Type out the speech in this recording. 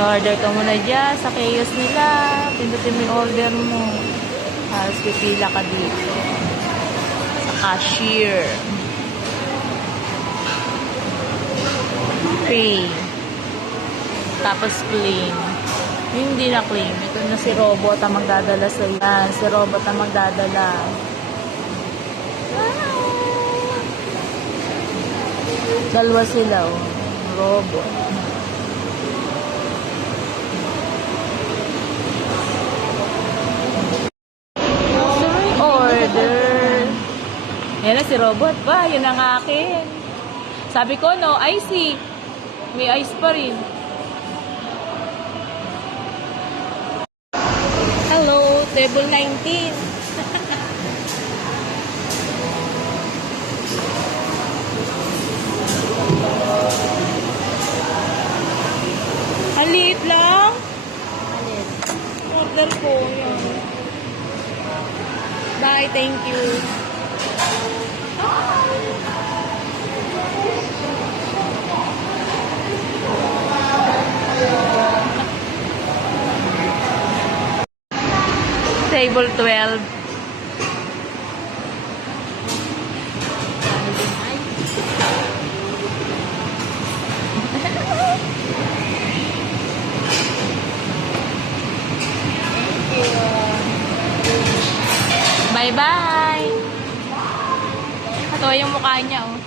Order ka muna dyan sa kiosk nila. Pindutin mo yung order mo. Tapos pipila ka dito. Sa cashier. Pay. Tapos claim. Yung hindi na claim. Ito na si robot ang magdadala sa yan. Si robot ang magdadala. Dalawa sila, oh. Robot. Order. Yan na si robot ba? Yun ang akin. Sabi ko, no, icy. May ice pa rin. Hello, table 19. Halit lang. Halit. Order ko. Yan. Bye, thank you. Table 12. Bye-bye. Ito yung mukha niya, oh.